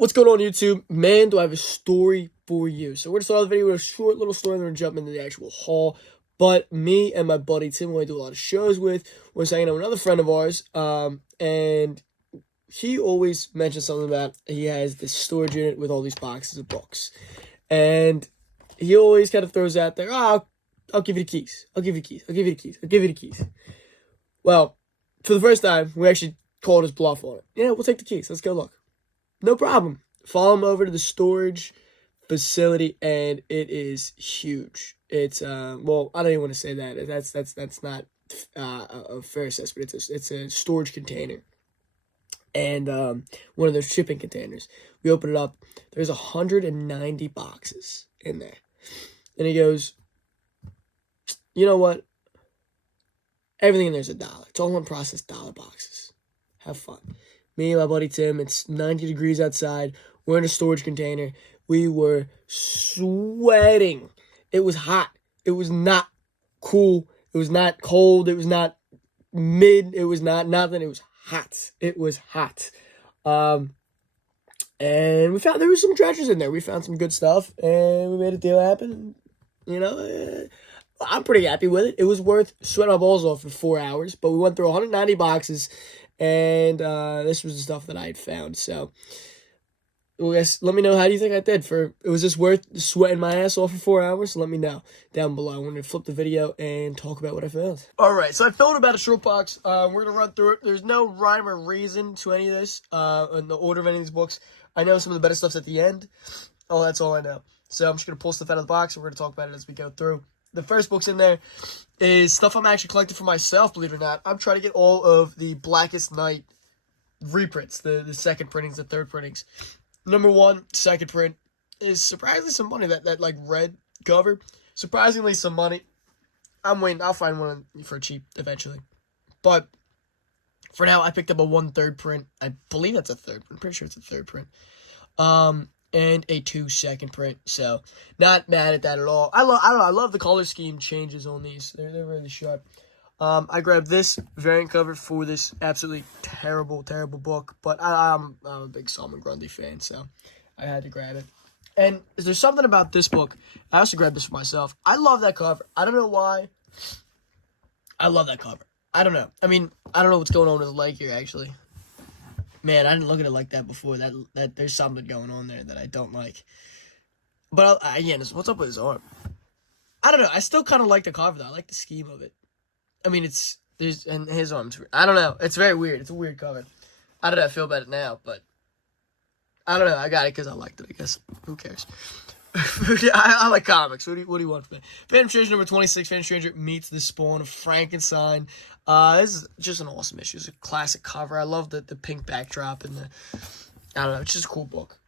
What's going on, YouTube? Man, do I have a story for you. So we're going to start the video with a short little story and then jump into the actual haul. But me and my buddy Tim, who I do a lot of shows with, was hanging out with another friend of ours. And he always mentions something about he has this storage unit with all these boxes of books. And he always kind of throws out there, I'll give you the keys. I'll give you the keys. I'll give you the keys. I'll give you the keys. Well, for the first time, we actually called his bluff on it. Yeah, we'll take the keys. Let's go look. No problem. Follow him over to the storage facility, and it is huge. It's well, I don't even want to say that. That's not a fair assessment. It's a storage container, and one of those shipping containers. We open it up. There's 190 boxes in there, and he goes, "You know what? Everything in there's $1. It's all unprocessed dollar boxes. Have fun." Me and my buddy Tim, it's 90 degrees outside. We're in a storage container. We were sweating. It was hot. It was not cool. It was not cold. It was not mid. It was not nothing. It was hot. It was hot. And we found there was some treasures in there. We found some good stuff, and we made a deal happen. You know, I'm pretty happy with it. It was worth sweating my balls off for 4 hours, but we went through 190 boxes. And this was the stuff that I had found. So, let me know, how do you think I did? Was this worth sweating my ass off for 4 hours? Let me know down below. I'm going to flip the video and talk about what I found. Alright, so I filmed about a short box. We're going to run through it. There's no rhyme or reason to any of this, in the order of any of these books. I know some of the better stuff's at the end. Oh, that's all I know. So I'm just going to pull stuff out of the box, and we're going to talk about it as we go through. The first book's in there is stuff I'm actually collecting for myself, believe it or not. I'm trying to get all of the Blackest Night reprints, the second printings, the third printings. Number one, second print, is surprisingly some money. That like red cover, surprisingly some money. I'm waiting. I'll find one for cheap eventually. But for now, I picked up a 1/3 print. I believe that's a third. I'm pretty sure it's a third print. And a 2-second print, so not mad at that at all. I love the color scheme changes on these. They're really sharp. I grabbed this variant cover for this absolutely terrible book, but I'm a big Salman Grundy fan, so I had to grab it. And there's something about this book. I also grabbed this for myself. I love that cover. I don't know why. I love that cover. I don't know. I mean, I don't know what's going on with the leg here, actually. Man, I didn't look at it like that before. That there's something going on there that I don't like. But again, what's up with his arm? I don't know. I still kind of like the cover though. I like the scheme of it. I mean, and his arms. I don't know. It's very weird. It's a weird cover. I don't know how I feel about it now, but I don't know. I got it because I liked it. I guess. Who cares? I like comics. What do you want from me? Phantom Stranger number 26. Phantom Stranger meets the Spawn of Frankenstein. This is just an awesome issue. It's a classic cover. I love the pink backdrop and I don't know. It's just a cool book.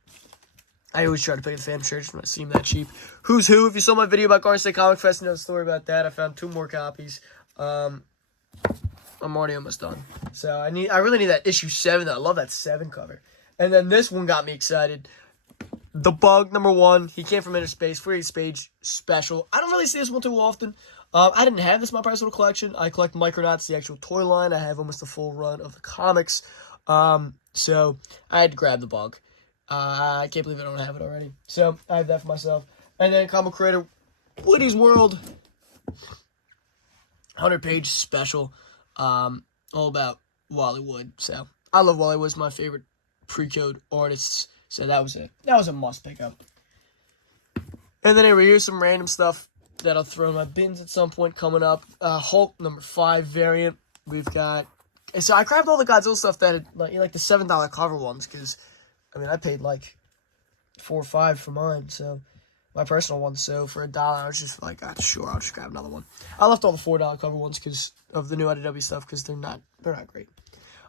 I always try to pick the Phantom Stranger when I see them that cheap. Who's Who? If you saw my video about Garden State Comic Fest, you know the story about that. I found 2 more copies. I'm already almost done. So I really need that issue 7 though. I love that 7 cover. And then this one got me excited. The Bug, number 1. He came from Inner Space, 48-page special. I don't really see this one too often. I didn't have this in my personal collection. I collect Micronauts, the actual toy line. I have almost a full run of the comics. So I had to grab The Bug. I can't believe I don't have it already. So I have that for myself. And then Comic Creator, Woody's World, 100-page special. All about Wally Wood. So I love Wally Wood. He's my favorite pre-code artists. So that was a must pick up. And then here's some random stuff that I'll throw in my bins at some point coming up. Hulk number 5 variant. We've got. So I grabbed all the Godzilla stuff that had, like the $7 cover ones, because I mean I paid like $4 or $5 for mine. So my personal one. So for $1, I was just like, sure, I'll just grab another one. I left all the $4 cover ones because of the new IDW stuff, because they're not great.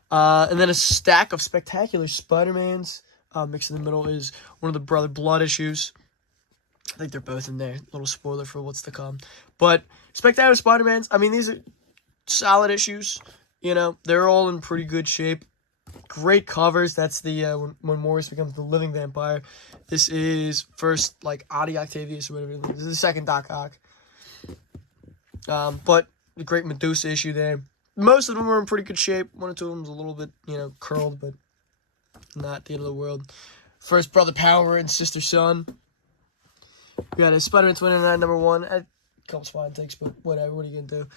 And then a stack of spectacular Spider-Mans. Mixed in the middle is one of the Brother Blood issues. I think they're both in there. Little spoiler for what's to come. But Spectacular Spider-Mans, I mean, these are solid issues. You know, they're all in pretty good shape. Great covers. That's the when Morris becomes the living vampire. This is first, like, Adi Octavius or whatever. This is the second Doc Ock. But the great Medusa issue there. Most of them are in pretty good shape. 1 or 2 of them is a little bit, curled, but not the end of the world. First brother power and sister son. We got a Spider-Man 29 #1. A couple spine takes, but whatever. What are you gonna do?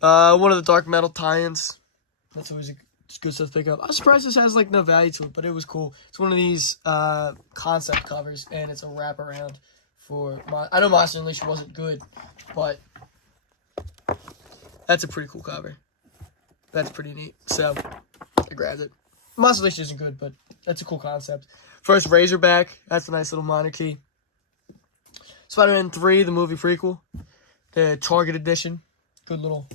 One of the Dark Metal tie-ins. That's always good stuff to pick up. I'm surprised this has like no value to it, but it was cool. It's one of these concept covers, and it's a wraparound for. I know Monster Unleashed wasn't good, but that's a pretty cool cover. That's pretty neat. So I grabbed it. Monster Unleashed isn't good, but that's a cool concept. First Razorback. That's a nice little monarchy. Spider-Man 3, the movie prequel. The Target edition. Good little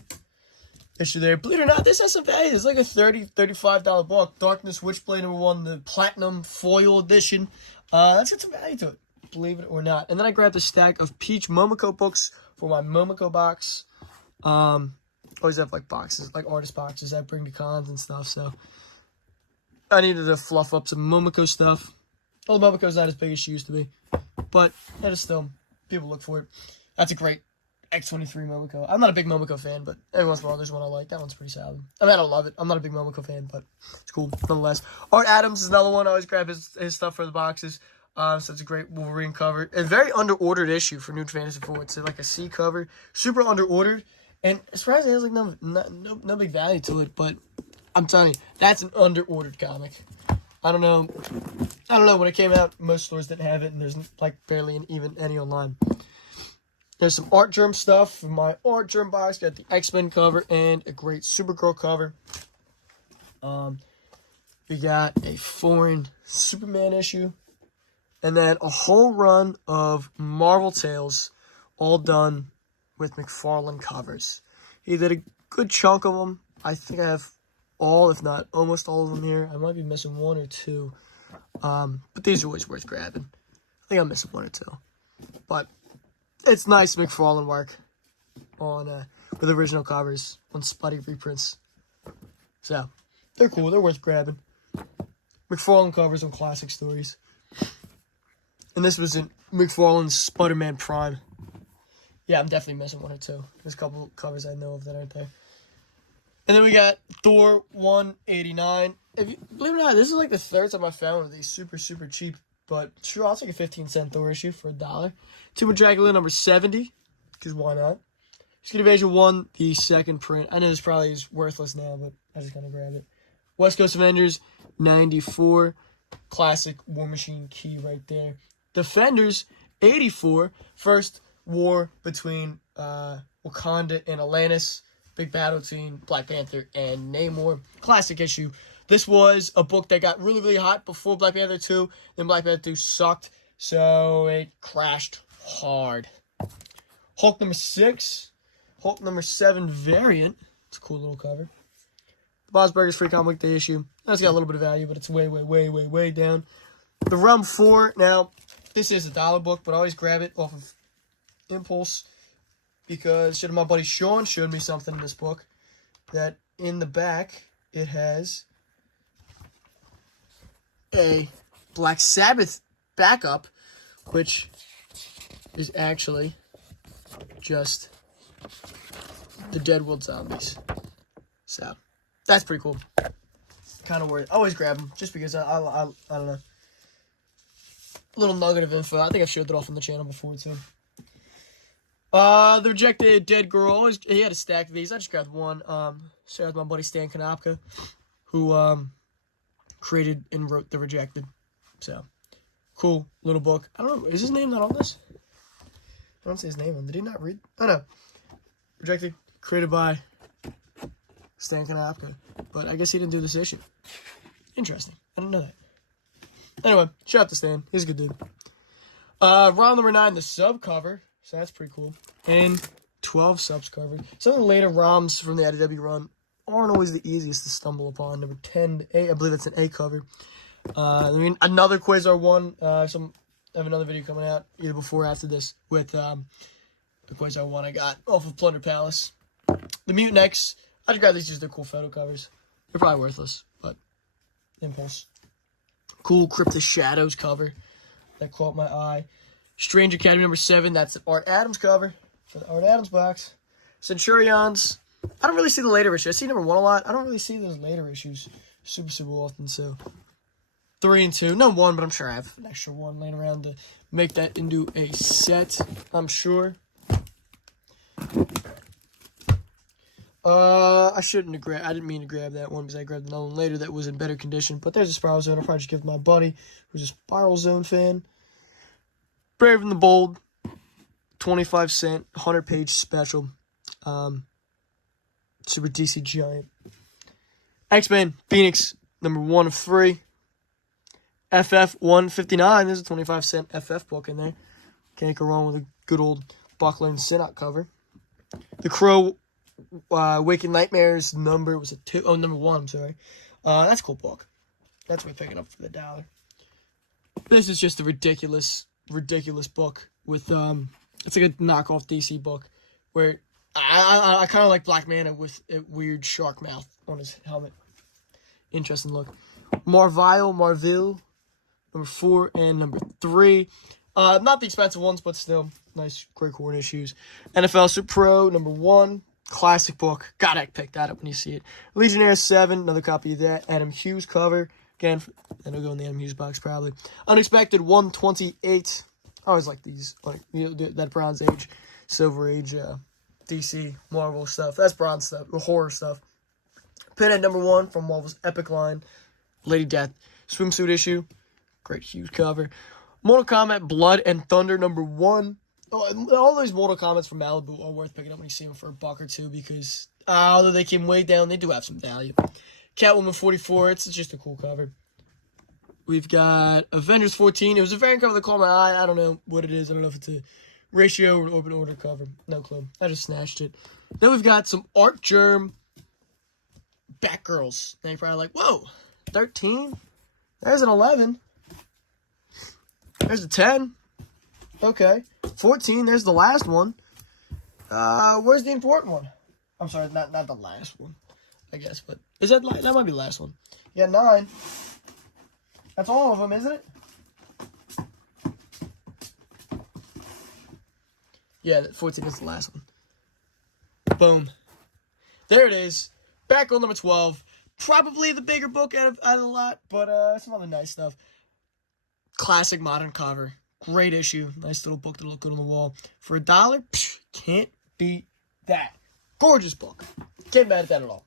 issue there. Believe it or not, this has some value. It's like a $30, $35 book. Darkness Witchblade #1, the Platinum Foil edition. That's got some value to it. Believe it or not. And then I grabbed a stack of Peach Momoko books for my Momoko box. Always have like boxes, like artist boxes that I bring to cons and stuff. So I needed to fluff up some Momoko stuff. Well, Momoko's not as big as she used to be, but that is still, people look for it. That's a great X-23 Momoko. I'm not a big Momoko fan, but every once in a while there's one I like. That one's pretty solid. I mean, I don't love it. I'm not a big Momoko fan, but it's cool nonetheless. Art Adams is another one. I always grab his stuff for the boxes. So it's a great Wolverine cover. A very under-ordered issue for New Fantasy 4. It's like a C cover. Super under-ordered. And surprisingly, it has like no big value to it, but I'm telling you, that's an under-ordered comic. I don't know. When it came out, most stores didn't have it, and there's like barely even any online. There's some Art Germ stuff from my Art Germ box. Got the X-Men cover and a great Supergirl cover. We got a foreign Superman issue. And then a whole run of Marvel Tales, all done with McFarlane covers. He did a good chunk of them. I think I have all, if not almost all of them here. I might be missing one or two. But these are always worth grabbing. I think I'm missing one or two. But it's nice McFarlane work on with original covers on Spuddy reprints. So they're cool. They're worth grabbing. McFarlane covers on classic stories. And this was in McFarlane's Spider-Man Prime. Yeah, I'm definitely missing one or two. There's a couple covers I know of that aren't there. And then we got Thor 189. If you believe it or not, this is like the third time I found one of these super, super cheap. But sure, I'll take a 15-cent Thor issue for $1. Tomb of Dracula #70, because why not? Secret Invasion 1, the second print. I know this probably is worthless now, but I just gotta grab it. West Coast Avengers 94, classic War Machine key right there. Defenders 84, first war between Wakanda and Atlantis. Big battle between Black Panther and Namor. Classic issue. This was a book that got really, really hot before Black Panther 2. Then Black Panther 2 sucked, so it crashed hard. Hulk #6. Hulk #7 variant. It's a cool little cover. The Bob's Burgers Free Comic Day issue. That's got a little bit of value, but it's way, way, way, way, way down. The Realm 4. Now, this is a dollar book, but I always grab it off of impulse because my buddy Sean showed me something in this book that in the back it has a Black Sabbath backup, which is actually just the Deadwood Zombies. So that's pretty cool. Kind of worth. I always grab them just because I don't know. A little nugget of info. I think I've showed that off on the channel before too. The Rejected Dead Girl. He had a stack of these. I just grabbed one. Shout out to my buddy Stan Konopka, who created and wrote The Rejected. So cool little book. I don't know. Is his name not on this? I don't see his name on. Did he not read? Oh no. Rejected, created by Stan Konopka. But I guess he didn't do this issue. Interesting. I didn't know that. Anyway, shout out to Stan. He's a good dude. Round #9, the sub cover. So that's pretty cool. And 12 subs covered. Some of the later ROMs from the IDW run aren't always the easiest to stumble upon. Number 10, A, I believe that's an A cover. Another Quasar one. I have another video coming out either before or after this with the Quasar one I got off of Plunder Palace. The Mutant X. I just grabbed these just they're cool photo covers. They're probably worthless, but impulse. Cool Crypt of Shadows cover that caught my eye. Strange Academy #7. That's an Art Adams cover for the Art Adams box. Centurions. I don't really see the later issues. I see #1 a lot. I don't really see those later issues super, super often. So 3 and 2. No one, but I'm sure I have an extra one laying around to make that into a set, I'm sure. I shouldn't have I didn't mean to grab that one because I grabbed another one later that was in better condition. But there's a Spiral Zone. I'll probably just give it to my buddy who's a Spiral Zone fan. Brave and the Bold, 25-cent, 100-page special. Super DC Giant. X-Men Phoenix, number 1 of 3. FF 159. There's a 25-cent FF book in there. Can't go wrong with a good old Buckler and Sinnott cover. The Crow, Waking Nightmares, number 1. I'm sorry. That's a cool book. That's me picking up for the $1. This is just a ridiculous book with it's like a knockoff DC book where I kind of like Black Manta with a weird shark mouth on his helmet. Interesting look. Marville, number 4 and number 3. Not the expensive ones, but still nice, great corn issues. NFL Super Pro, number 1. Classic book. Gotta pick that up when you see it. Legionnaire 7, another copy of that. Adam Hughes cover. Again, that'll go in the Adam Hughes box probably. Unexpected 128. I always like these, like, you know, that Bronze Age, Silver Age, DC, Marvel stuff. That's bronze stuff, or horror stuff. Pinhead number 1 from Marvel's Epic line. Lady Death swimsuit issue. Great huge cover. Mortal Kombat Blood and Thunder number 1. Oh, all those Mortal Kombat's from Malibu are worth picking up when you see them for $1 or $2 because although they came way down, they do have some value. Catwoman 44, it's just a cool cover. We've got Avengers 14. It was a variant cover that caught my eye. I don't know what it is. I don't know if it's a ratio or open order cover. No clue. I just snatched it. Then we've got some Art Germ Batgirls. Now you're probably like, whoa, 13? There's an 11. There's a 10. Okay. 14, there's the last one. Where's the important one? I'm sorry, not the last one, I guess, but is that might be the last one. Yeah, 9. That's all of them, isn't it? Yeah, 14 is the last one. Boom. There it is. Batgirl number 12. Probably the bigger book out of the lot, but some other nice stuff. Classic modern cover. Great issue. Nice little book to look good on the wall. For $1, can't beat that. Gorgeous book. Can't mad at that at all.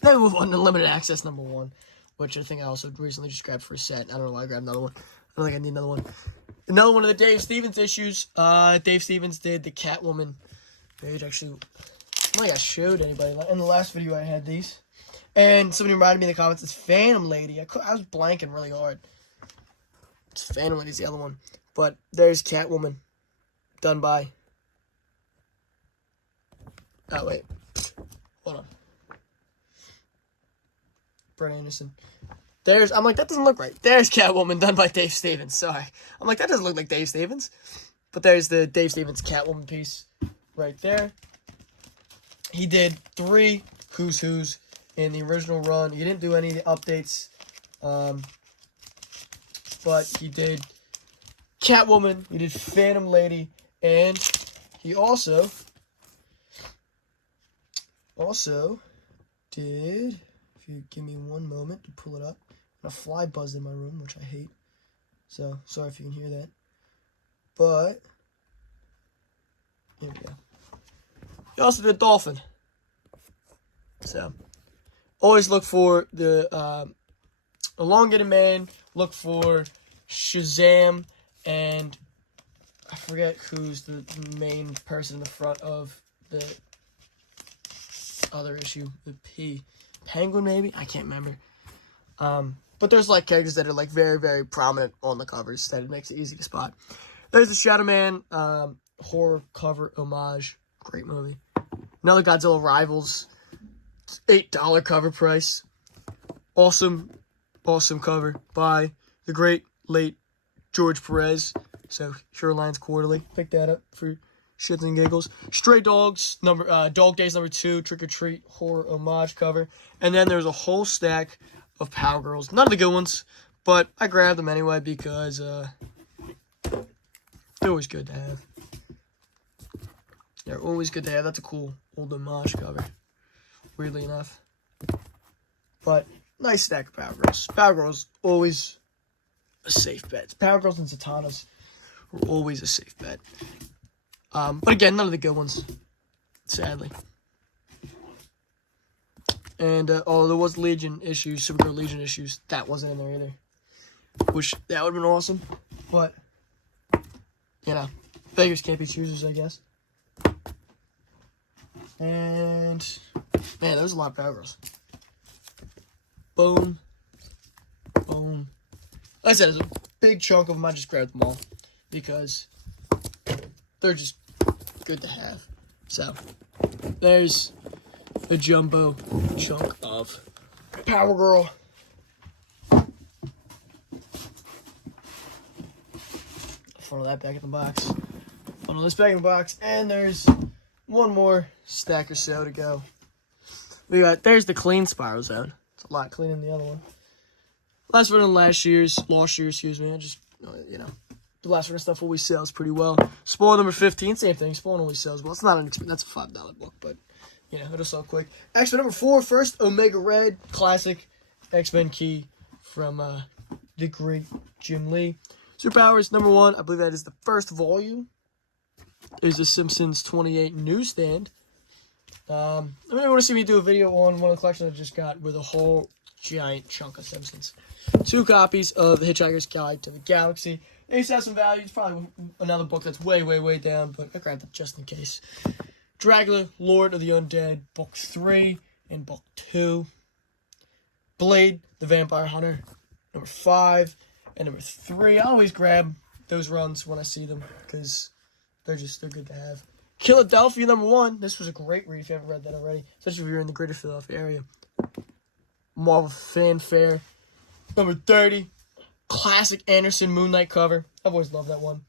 Then we move on to Limited Access number 1, which I think I also recently just grabbed for a set. I don't know why I grabbed another one. I don't think I need another one. Another one of the Dave Stevens issues. Dave Stevens did the Catwoman page. Actually, I don't think I showed anybody. In the last video I had these. And somebody reminded me in the comments, it's Phantom Lady. I was blanking really hard. It's Phantom Lady's the other one. But there's Catwoman. Done by... Oh, wait. Hold on. Brent Anderson. I'm like, that doesn't look right. There's Catwoman done by Dave Stevens. Sorry. I'm like, that doesn't look like Dave Stevens. But there's the Dave Stevens Catwoman piece right there. He did 3 Who's Who's in the original run. He didn't do any of the updates. But he did Catwoman. He did Phantom Lady. And he also did, if you give me one moment to pull it up, a fly buzzed in my room, which I hate. So, sorry if you can hear that. But, here we go. He also did Dolphin. So, always look for the Elongated Man, look for Shazam, and I forget who's the main person in the front of the other issue, the Penguin maybe? I can't remember. But there's like characters that are like very, very prominent on the covers that it makes it easy to spot. There's the Shadow Man horror cover homage. Great movie. Another Godzilla Rivals. $8 cover price. Awesome cover by the great late George Perez. So Shoreline's Quarterly. Pick that up for shits and giggles. Stray Dogs, Dog Days number 2, Trick or Treat horror homage cover. And then there's a whole stack of Power Girls. None of the good ones, but I grabbed them anyway because they're always good to have. They're always good to have. That's a cool old homage cover, weirdly enough. But nice stack of Power Girls. Power Girls, always a safe bet. Power Girls and Zatannas were always a safe bet. But again, none of the good ones, sadly. And, although there was Legion issues, Supergirl Legion issues, that wasn't in there either. Which, that would have been awesome. But, you know, beggars can't be choosers, I guess. And, man, there's a lot of Power Girls. Boom. Boom. Like I said, there's a big chunk of them. I just grabbed them all. Because they're just good to have. So, there's a jumbo chunk of Power Girl. Funnel that back in the box. Funnel this back in the box. And there's one more stack or so to go. There's the clean Spiral Zone. It's a lot cleaner than the other one. Last one in lost year's, excuse me. I just, you know, the last one stuff always sells pretty well. Spawn number 15, same thing. Spawn always sells well. It's not an expensive, that's a $5 book, but, you know, it'll sell quick. X-Men number 4, first Omega Red, classic X-Men key from the great Jim Lee. Superpowers number 1, I believe that is the first volume. There's the Simpsons 28 newsstand. Let me want to see me do a video on one of the collections I just got with a whole giant chunk of Simpsons. 2 copies of The Hitchhiker's Guide to the Galaxy. They used to have some value. It's probably another book that's way, way, way down, but I grabbed it just in case. Dracula, Lord of the Undead, Book 3 and Book 2. Blade, the Vampire Hunter, number 5 and number 3. I always grab those runs when I see them because they're good to have. Philadelphia, number 1. This was a great read if you haven't read that already, especially if you're in the greater Philadelphia area. Marvel Fanfare, number 30. Classic Anderson Moon Knight cover. I've always loved that one.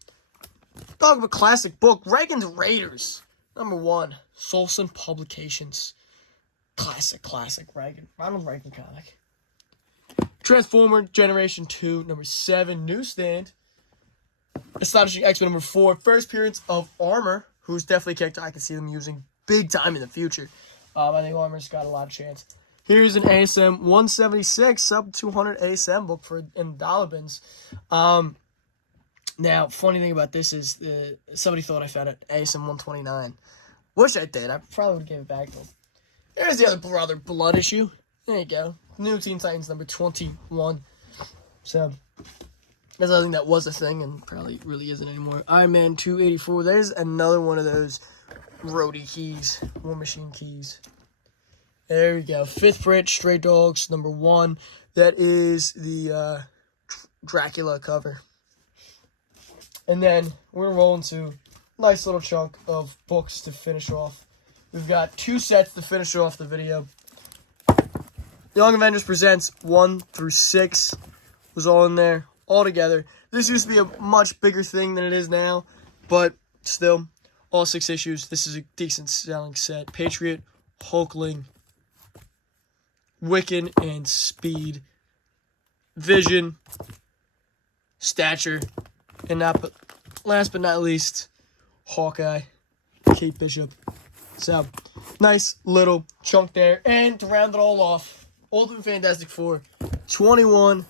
Talk of a classic book. Reagan's Raiders, number 1. Solson Publications. Classic Reagan. Ronald Reagan comic. Transformer Generation 2, number 7. Newsstand. Astonishing X-Men number 4. First appearance of Armor, who's definitely a character I can see them using big time in the future. I think Armor's got a lot of chance. Here's an ASM 176 sub 200 ASM book in dollar bins. Now, funny thing about this is somebody thought I found it ASM 129. Wish I did. I probably would have given it back to them. There's the other Brother Blood issue. There you go. New Teen Titans number 21. So, that's another thing that was a thing and probably really isn't anymore. Iron Man 284. There's another one of those roadie keys. War Machine keys. There we go. 5th print, Stray Dogs, number 1. That is the Dracula cover. And then we're rolling to a nice little chunk of books to finish off. We've got 2 sets to finish off the video. Young Avengers Presents 1 through 6 was all in there, all together. This used to be a much bigger thing than it is now, but still, all 6 issues. This is a decent selling set. Patriot, Hulkling, Wiccan, and Speed. Vision, Stature, and last but not least, Hawkeye, Kate Bishop. So, nice little chunk there. And to round it all off, Ultimate Fantastic Four, 21,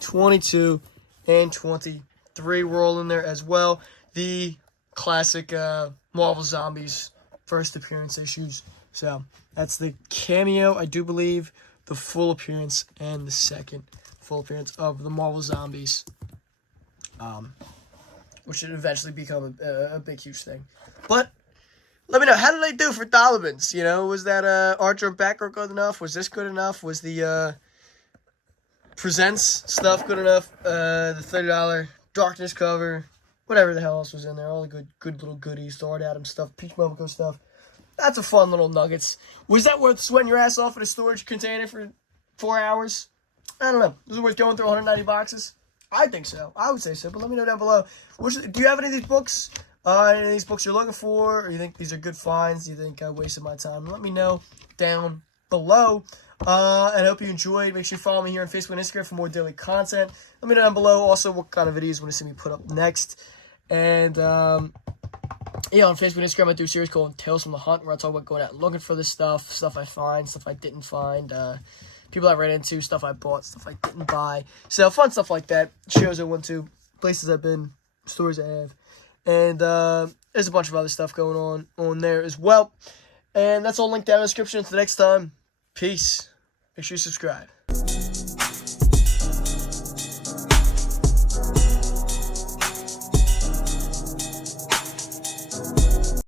22, and 23 were all in there as well. The classic Marvel Zombies first appearance issues. So, that's the cameo, I do believe, the full appearance, and the second full appearance of the Marvel Zombies. Which should eventually become a big, huge thing. But, let me know, how did I do for dollar bins? You know, was that Archer and Batgirl good enough? Was this good enough? Was the Presents stuff good enough? The $30 Darkness cover, whatever the hell else was in there. All the good little goodies, the Art Adams stuff, Peach Momoko stuff. That's a fun little nuggets. Was that worth sweating your ass off in a storage container for 4 hours? I don't know. Was it worth going through 190 boxes? I think so. I would say so, but let me know down below. Do you have any of these books? Any of these books you're looking for? Or you think these are good finds? Do you think I wasted my time? Let me know down below. And I hope you enjoyed. Make sure you follow me here on Facebook and Instagram for more daily content. Let me know down below also what kind of videos you want to see me put up next. And, yeah, on Facebook and Instagram, I do a series called Tales from the Hunt, where I talk about going out and looking for this stuff I find, stuff I didn't find, people I ran into, stuff I bought, stuff I didn't buy. So fun stuff like that. Shows I went to, places I've been, stories I have. And there's a bunch of other stuff going on there as well. And that's all linked down in the description. Until next time, peace. Make sure you subscribe.